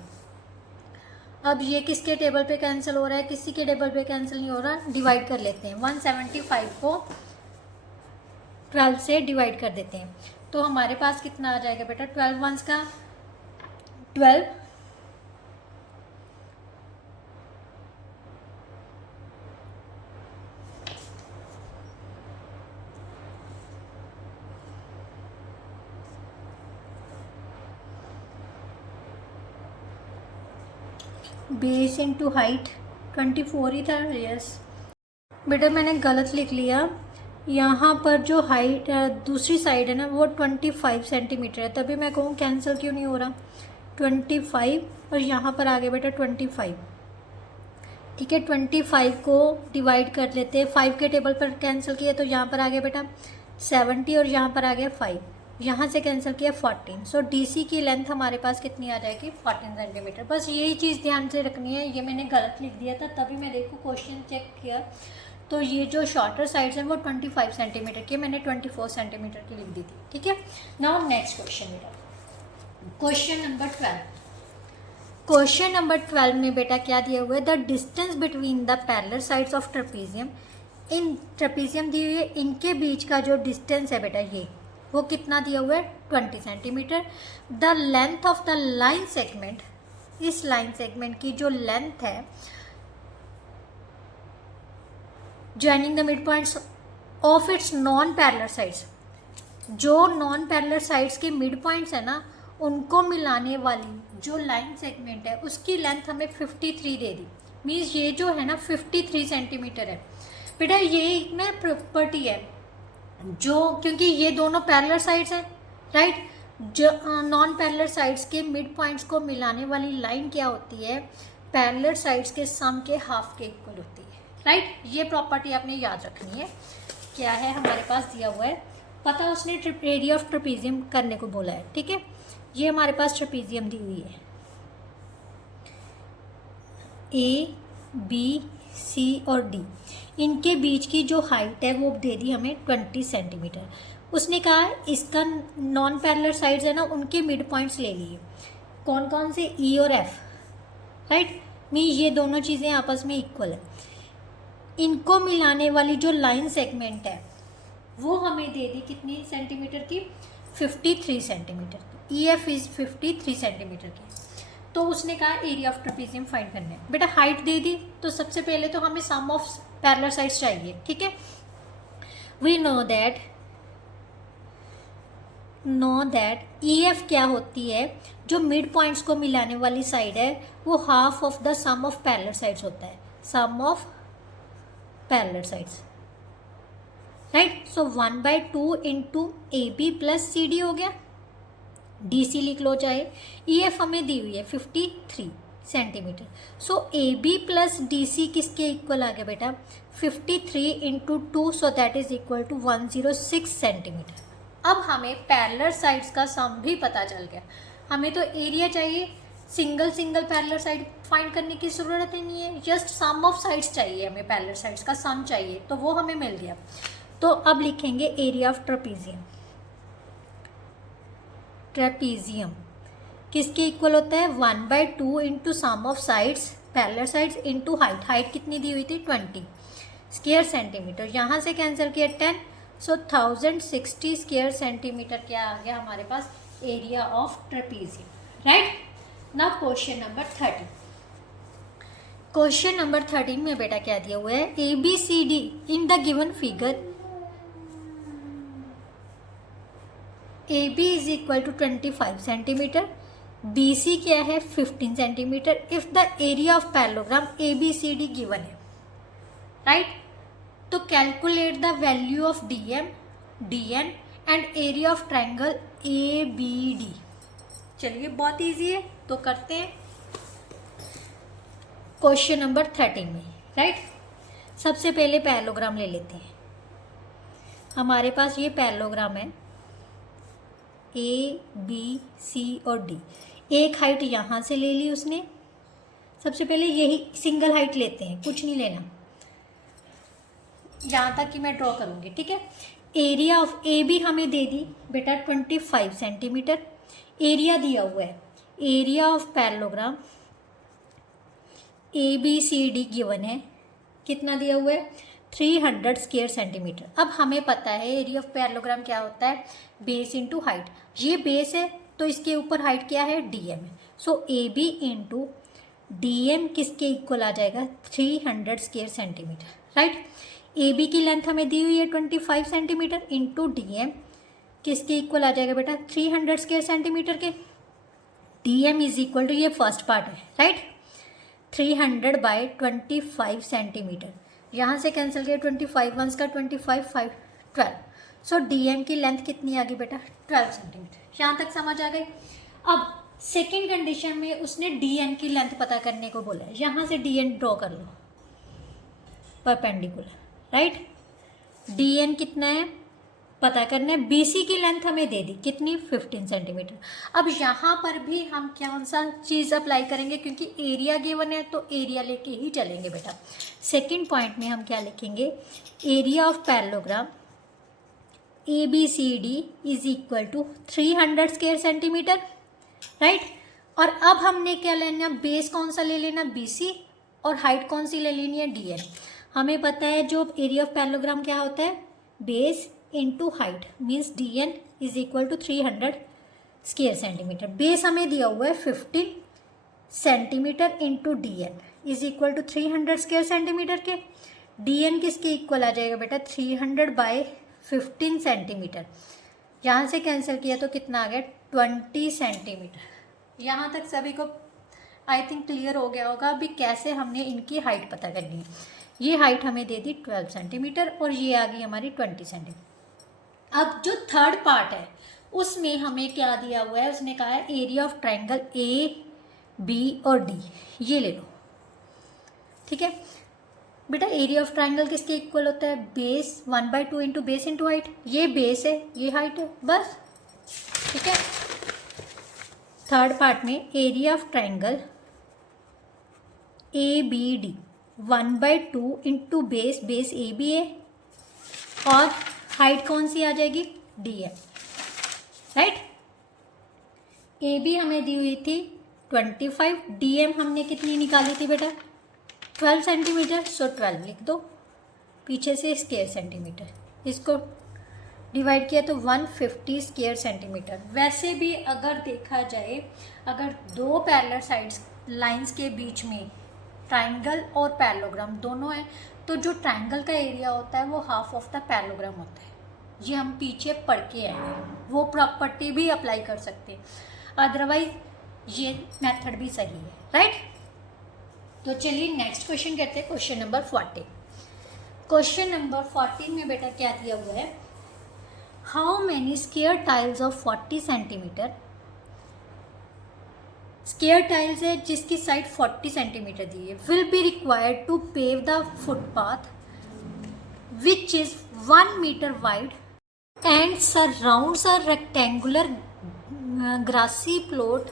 अब ये किसके टेबल पे कैंसिल हो रहा है? किसी के टेबल पे कैंसिल नहीं हो रहा। डिवाइड कर लेते हैं, 175 को 12 से डिवाइड कर देते हैं। तो हमारे पास कितना आ जाएगा बेटा? 12 वंस का 12, बेस इंटू हाइट 24 ही था। यस बेटा मैंने गलत लिख लिया। यहाँ पर जो हाइट दूसरी साइड है ना वो 25 सेंटीमीटर है, तभी मैं कहूँ कैंसिल क्यों नहीं हो रहा। 25 और यहाँ पर आ गया बेटा 25, ठीक है। 25 को डिवाइड कर लेते हैं, 5 के टेबल पर कैंसिल किया तो यहाँ पर आ गया बेटा 70 और यहाँ पर आ गया 5, यहाँ से कैंसिल किया 14। सो DC की लेंथ हमारे पास कितनी आ जाएगी? 14 सेंटीमीटर। बस यही चीज़ ध्यान से रखनी है। ये मैंने गलत लिख दिया था, तभी मैं देखो क्वेश्चन चेक किया तो ये जो शॉर्टर साइड्स हैं वो 25 सेंटीमीटर की, मैंने 24 सेंटीमीटर की लिख दी थी, ठीक है। नाउ नेक्स्ट क्वेश्चन बेटा, क्वेश्चन नंबर 12। क्वेश्चन नंबर 12 में बेटा क्या दिया हुआ है? The distance between the parallel sides of trapezium, in trapezium दी हुई है, इनके बीच का जो डिस्टेंस है बेटा ये वो कितना दिया हुआ है? 20 centimetre. The length of the line segment, इस लाइन सेगमेंट की जो लेंथ है joining the mid points of its non parallel sides, जो नॉन पैरेलल साइड्स के मिड पॉइंट्स है ना उनको मिलाने वाली जो लाइन सेगमेंट है उसकी लेंथ हमें 53 दे दी। मीन्स ये जो है ना 53 सेंटीमीटर है बेटा। ये एक ना प्रॉपर्टी है जो, क्योंकि ये दोनों पैरेलल साइड्स हैं, राइट? जो नॉन पैरेलल साइड्स के मिड पॉइंट्स को मिलाने वाली लाइन क्या होती है? पैरेलल साइड्स के सम के हाफ के इक्वल होती है, राइट? ये प्रॉपर्टी आपने याद रखनी है। क्या है हमारे पास दिया हुआ है, पता उसने एरिया ऑफ ट्रेपीजियम करने को बोला है, ठीक है। ये हमारे पास ट्रेपीजियम दी हुई है, A, B, C और D, इनके बीच की जो हाइट है वो दे दी हमें 20 सेंटीमीटर। उसने कहा इसका नॉन पैरेलल साइड्स है ना उनके मिड पॉइंट्स ले लिए, कौन कौन से? E और F, राइट? मीन ये दोनों चीज़ें आपस में इक्वल है। इनको मिलाने वाली जो लाइन सेगमेंट है वो हमें दे दी कितनी सेंटीमीटर की? 53 सेंटीमीटर की। EF इज़ 53 सेंटीमीटर की। तो उसने कहा एरिया ऑफ ट्रेपीजियम फाइंड करना है। बेटा हाइट दे दी तो सबसे पहले तो हमें सम ऑफ पैरेलल साइड्स चाहिए, ठीक है। वी नो दैट EF क्या होती है? जो मिड पॉइंट्स को मिलाने वाली साइड है वो half of the sum of parallel sides होता है, sum of parallel sides, right? So 1/2 into AB plus CD हो गया। DC लिख लो चाहे। EF हमें दी हुई है 53 centimetre. So AB plus DC किसके इक्वल आ गया बेटा? 53 into 2, so that is equal to 106 centimetre. अब हमें पैरेलल साइड्स का सम भी पता चल गया। हमें तो एरिया चाहिए, सिंगल पैरेलल साइड फाइंड करने की ज़रूरत ही नहीं है, जस्ट सम ऑफ साइड्स चाहिए हमें, पैरेलल साइड्स का सम चाहिए, तो वो हमें मिल गया। तो अब लिखेंगे एरिया ऑफ ट्रेपीजियम। ट्रेपीजियम किसके इक्वल होता है? 1/2 into sum of sides parallel sides into height, height कितनी दी हुई थी 20 स्क्वायर सेंटीमीटर, यहाँ से कैंसिल किया 10, सो 1060 स्क्वायर सेंटीमीटर क्या आ गया हमारे पास area of trapezium, right. Now question number 30, question number 13 में बेटा क्या दिया हुआ है, A B C D in the given figure A B is equal to 25 centimetre, B C क्या है 15 centimetre, if the area of parallelogram A B C D given है, right. तो calculate the value of D M, D N and area of triangle A B D. चलिए बहुत easy है, तो करते हैं क्वेश्चन नंबर 13 में, राइट। सबसे पहले पैरेललोग्राम ले लेते हैं। हमारे पास ये पैरेललोग्राम है ए बी सी और डी, एक हाइट यहाँ से ले ली उसने, सबसे पहले यही सिंगल हाइट लेते हैं, कुछ नहीं लेना यहाँ तक कि मैं ड्रॉ करूँगी, ठीक है। एरिया ऑफ ए बी हमें दे दी बेटा 25 सेंटीमीटर, एरिया दिया हुआ है, area of parallelogram A B C D given है, कितना दिया हुआ है 300 स्क्वायर सेंटीमीटर। अब हमें पता है एरिया ऑफ पैरेललोग्राम क्या होता है, बेस इंटू हाइट, ये बेस है तो इसके ऊपर हाइट क्या है डी एम है, so A B into D M किसके इक्वल आ जाएगा 300 square centimetre, right. A B की लेंथ हमें दी हुई है 25 सेंटीमीटर इंटू डी एम किसके इक्वल आ जाएगा बेटा 300 स्क्वायर सेंटीमीटर के, D M is equal to, ये फर्स्ट पार्ट है, राइट, 300 बाई 25 सेंटीमीटर, यहाँ से कैंसिल किया 25 वंस का 25 5 12, सो डी एम की लेंथ कितनी आ गई बेटा 12 सेंटीमीटर, यहाँ तक समझ आ गई। अब सेकेंड कंडीशन में उसने डी एन की लेंथ पता करने को बोला है, यहाँ से डी एन ड्रॉ कर लो परपेंडिकुलर, राइट। डी एन कितना है पता करना है, बी सी की लेंथ हमें दे दी कितनी 15 सेंटीमीटर। अब यहाँ पर भी हम कौन सा चीज़ अप्लाई करेंगे, क्योंकि एरिया गिवन है तो एरिया लेके ही चलेंगे बेटा। सेकंड पॉइंट में हम क्या लिखेंगे, area of parallelogram A B C D is equal to 300 square centimetre, right. और अब हमने क्या लेना, बेस कौन सा ले लेना बी सी, और हाइट कौन सी ले लेनी है डी एन। हमें पता है जो एरिया ऑफ पैरेललोग्राम क्या होता है, base into height means D N is equal to 300 square centimetre. Base हमें दिया हुआ है 15 centimetre into D N is equal to 300 square centimetre के, डी एन किसके इक्वल आ जाएगा बेटा 300 बाई 15 सेंटीमीटर, यहाँ से कैंसिल किया तो कितना आ गया 20 सेंटीमीटर। यहाँ तक सभी को आई थिंक क्लियर हो गया होगा अभी कैसे हमने इनकी हाइट पता करनी है। ये हाइट हमें दे दी 12 सेंटीमीटर और ये आ गई हमारी 20 सेंटीमीटर। अब जो थर्ड पार्ट है उसमें हमें क्या दिया हुआ है, उसने कहा है area of triangle A B और डी, ये ले लो, ठीक है बेटा। एरिया ऑफ ट्राइंगल किसके इक्वल होता है, base 1/2 into base into height, ये बेस है ये हाइट है बस, ठीक है। थर्ड पार्ट में area of triangle A B D 1/2 into base, base A B है और हाइट कौन सी आ जाएगी D M, right. A B हमें दी हुई थी 25, डी एम हमने कितनी निकाली थी बेटा 12 सेंटीमीटर, सो 12 लिख दो, पीछे से स्क्वायर सेंटीमीटर, इसको डिवाइड किया तो 150 स्क्वायर सेंटीमीटर। वैसे भी अगर देखा जाए अगर दो पैरेलल साइड्स लाइंस के बीच में ट्राइंगल और पैरेललोग्राम दोनों है तो जो ट्राइंगल का एरिया होता है वो हाफ ऑफ द पैरेललोग्राम होता है, ये हम पीछे पढ़ के आए हैं, वो प्रॉपर्टी भी अप्लाई कर सकते हैं, अदरवाइज ये मेथड भी सही है, राइट। तो चलिए नेक्स्ट क्वेश्चन करते हैं, क्वेश्चन नंबर 14। क्वेश्चन नंबर 14 में बेटा क्या दिया हुआ है, how many square tiles of 40 centimetre, square tiles है जिसकी साइड 40 सेंटीमीटर दी है, will be required to pave the footpath which is 1 metre wide and surrounds a rectangular grassy plot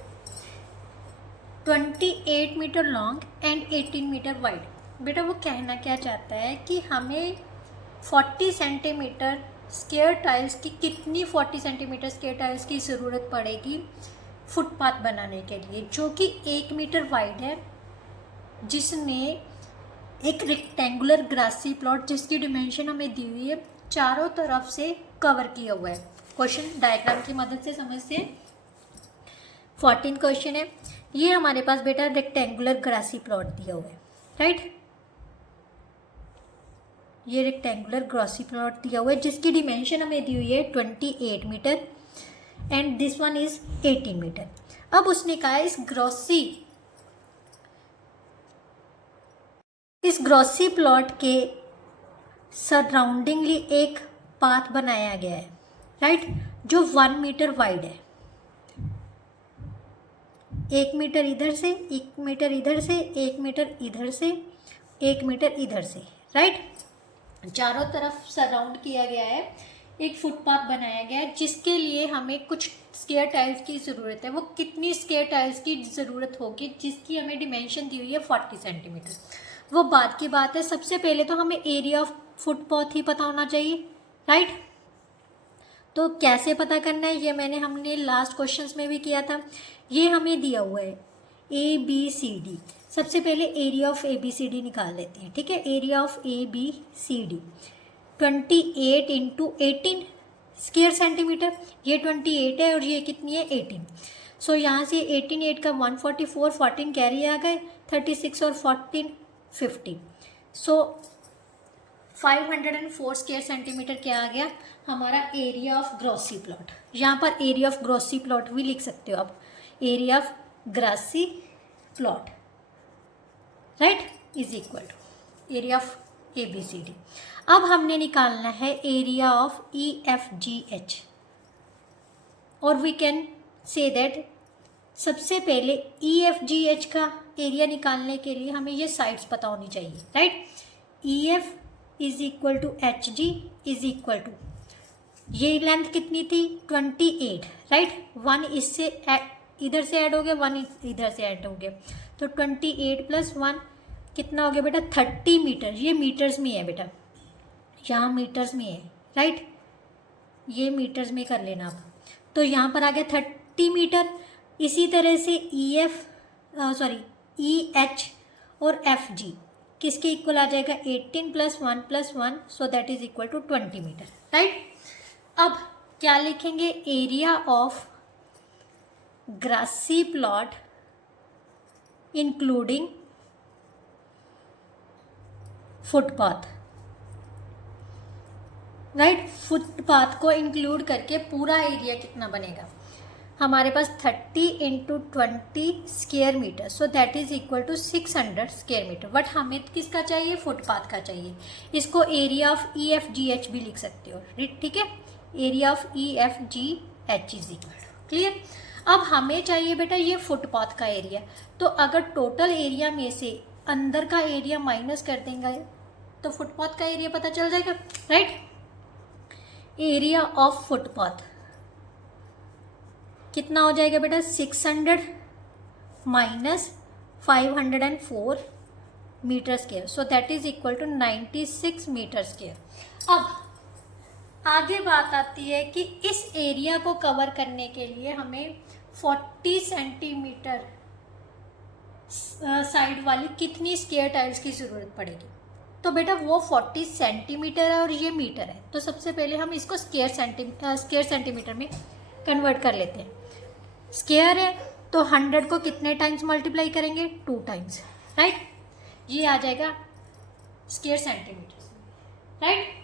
28 metre long and 18 metre wide. बेटा वो कहना क्या चाहता है कि हमें 40 सेंटीमीटर स्क्वायर टाइल्स की, कितनी 40 सेंटीमीटर स्क्वायर टाइल्स की ज़रूरत पड़ेगी फुटपाथ बनाने के लिए, जो कि 1 मीटर वाइड है जिसने एक रेक्टेंगुलर ग्रासी प्लॉट जिसकी डिमेंशन हमें दी हुई है चारों तरफ से कवर किया हुआ है। क्वेश्चन डायग्राम की मदद से समझते हैं। 14 क्वेश्चन है। ये हमारे पास बेटा रेक्टेंगुलर ग्रासी प्लॉट दिया हुआ है, राइट। ये रेक्टेंगुलर ग्रासी प्लॉट दिया हुआ है जिसकी डिमेंशन हमें दी हुई है 28 metre and this one is 18 metre. अब उसने कहा इस ग्रॉसी प्लॉट के सराउंडिंगली एक पाथ बनाया गया है, राइट, जो 1 मीटर वाइड है। 1 मीटर इधर से, 1 मीटर इधर से, 1 मीटर इधर से, 1 मीटर इधर से, राइट। चारों तरफ सराउंड किया गया है, एक फुटपाथ बनाया गया है जिसके लिए हमें कुछ स्क्वायर टाइल्स की ज़रूरत है। वो कितनी स्क्वायर टाइल्स की ज़रूरत होगी जिसकी हमें डिमेंशन दी हुई है 40 सेंटीमीटर, वो बाद की बात है। सबसे पहले तो हमें एरिया ऑफ फुटपाथ ही पता होना चाहिए, राइट। तो कैसे पता करना है ये हमने लास्ट क्वेश्चंस में भी किया था। ये हमें दिया हुआ है ABCD। सबसे पहले एरिया ऑफ ABCD निकाल लेते हैं, ठीक है। Area of ABCD 28 into 18 square centimetre. ये 28 है और ये कितनी है 18। सो यहाँ से 18 8 का 144, 14 कैरी आ गए, 36 और 14 50। सो 504 स्क्वायर सेंटीमीटर क्या आ गया हमारा एरिया ऑफ ग्रॉसी प्लॉट। यहाँ पर एरिया ऑफ ग्रॉसी प्लॉट भी लिख सकते हो आप, area of grassy plot, right, is equal to area of ABCD। अब हमने निकालना है एरिया ऑफ EFGH और वी कैन से दैट सबसे पहले EFGH का एरिया निकालने के लिए हमें ये साइड्स पता होनी चाहिए, right. EF is equal to HG is equal to, ये लेंथ कितनी थी 28, राइट। 1 इससे इधर से ऐड हो गया, 1 इधर से ऐड हो गया, तो 28 + 1 कितना हो गया बेटा 30 मीटर। ये मीटर्स में है बेटा, यहाँ मीटर्स में है, राइट। ये मीटर्स में कर लेना आप। तो यहाँ पर आ गया 30 मीटर। इसी तरह से EH और FG किसके इक्वल आ जाएगा 18 + 1 + 1, so that is equal to 20 metre, right. अब क्या लिखेंगे, area of grassy plot including footpath, right. Footpath को इंक्लूड करके पूरा एरिया कितना बनेगा हमारे पास 30 into 20 square metre, so that is equal to 600 square metre. But हमें किसका चाहिए, फुटपाथ का चाहिए। इसको एरिया ऑफ EFGH भी लिख सकते हो, ठीक है। Area of EFGH is equal to, clear. अब हमें चाहिए बेटा ये फुटपाथ का एरिया। तो अगर टोटल एरिया में से अंदर का एरिया माइनस कर देंगे तो फुटपाथ का एरिया पता चल जाएगा, राइट। एरिया ऑफ फुटपाथ कितना हो जाएगा बेटा 600 minus 504 metre square, so that is equal to 96 metre square. अब आगे बात आती है कि इस एरिया को कवर करने के लिए हमें 40 सेंटीमीटर साइड वाली कितनी स्क्वायर टाइल्स की ज़रूरत पड़ेगी। तो बेटा वो 40 सेंटीमीटर है और ये मीटर है, तो सबसे पहले हम इसको स्क्वायर सेंटीमीटर में कन्वर्ट कर लेते हैं। स्क्वायर है तो 100 को कितने टाइम्स मल्टीप्लाई करेंगे 2 टाइम्स, राइट। ये आ जाएगा स्क्वायर सेंटीमीटर, राइट।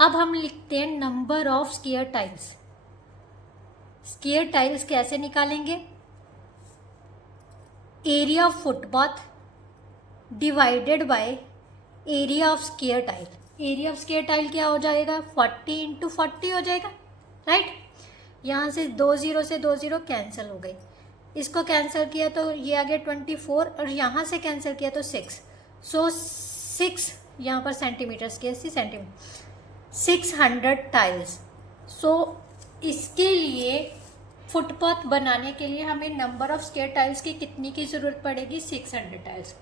अब हम लिखते हैं number of square tiles. Square tiles कैसे निकालेंगे, area of footpath divided by area of square tile. Area of square tile क्या हो जाएगा 40 इंटू 40 हो जाएगा, राइट। यहाँ से 2 0 से 2 0 कैंसिल हो गई, इसको कैंसिल किया तो ये आ गया 24 और यहाँ से कैंसिल किया तो 6, सो 6 यहाँ पर सेंटीमीटर स्क्वायर 600 टाइल्स। सो इसके लिए फुटपाथ बनाने के लिए हमें नंबर ऑफ स्क्वायर टाइल्स की कितनी की ज़रूरत पड़ेगी 600 टाइल्स।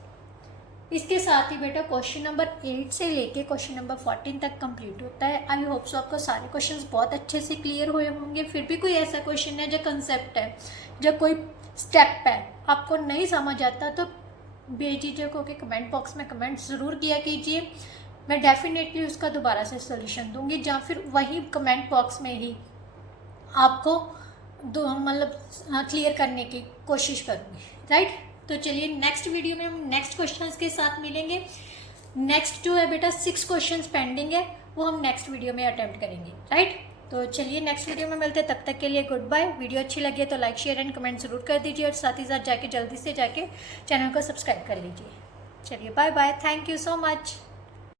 इसके साथ ही बेटा क्वेश्चन नंबर 8 से लेके क्वेश्चन नंबर 14 तक कंप्लीट होता है। आई होप सो आपको सारे क्वेश्चंस बहुत अच्छे से क्लियर हुए होंगे। फिर भी कोई ऐसा क्वेश्चन है जो कंसेप्ट है, जो कोई स्टेप है आपको नहीं समझ आता, तो बेझिझक होकर कमेंट बॉक्स में कमेंट ज़रूर किया कीजिए। मैं डेफिनेटली उसका दोबारा से सोल्यूशन दूंगी, या फिर वही कमेंट बॉक्स में ही आपको मतलब क्लियर करने की कोशिश करूँगी, राइट। तो चलिए नेक्स्ट वीडियो में हम नेक्स्ट क्वेश्चंस के साथ मिलेंगे। नेक्स्ट जो है बेटा 6 क्वेश्चंस पेंडिंग है, वो हम नेक्स्ट वीडियो में अटेम्प्ट करेंगे, राइट। तो चलिए नेक्स्ट वीडियो में मिलते हैं, तब तक के लिए गुड बाय। वीडियो अच्छी लगी है तो लाइक शेयर एंड कमेंट ज़रूर कर दीजिए, और साथ ही साथ जाके जल्दी से जाके चैनल को सब्सक्राइब कर लीजिए। चलिए bye bye, thank you so much.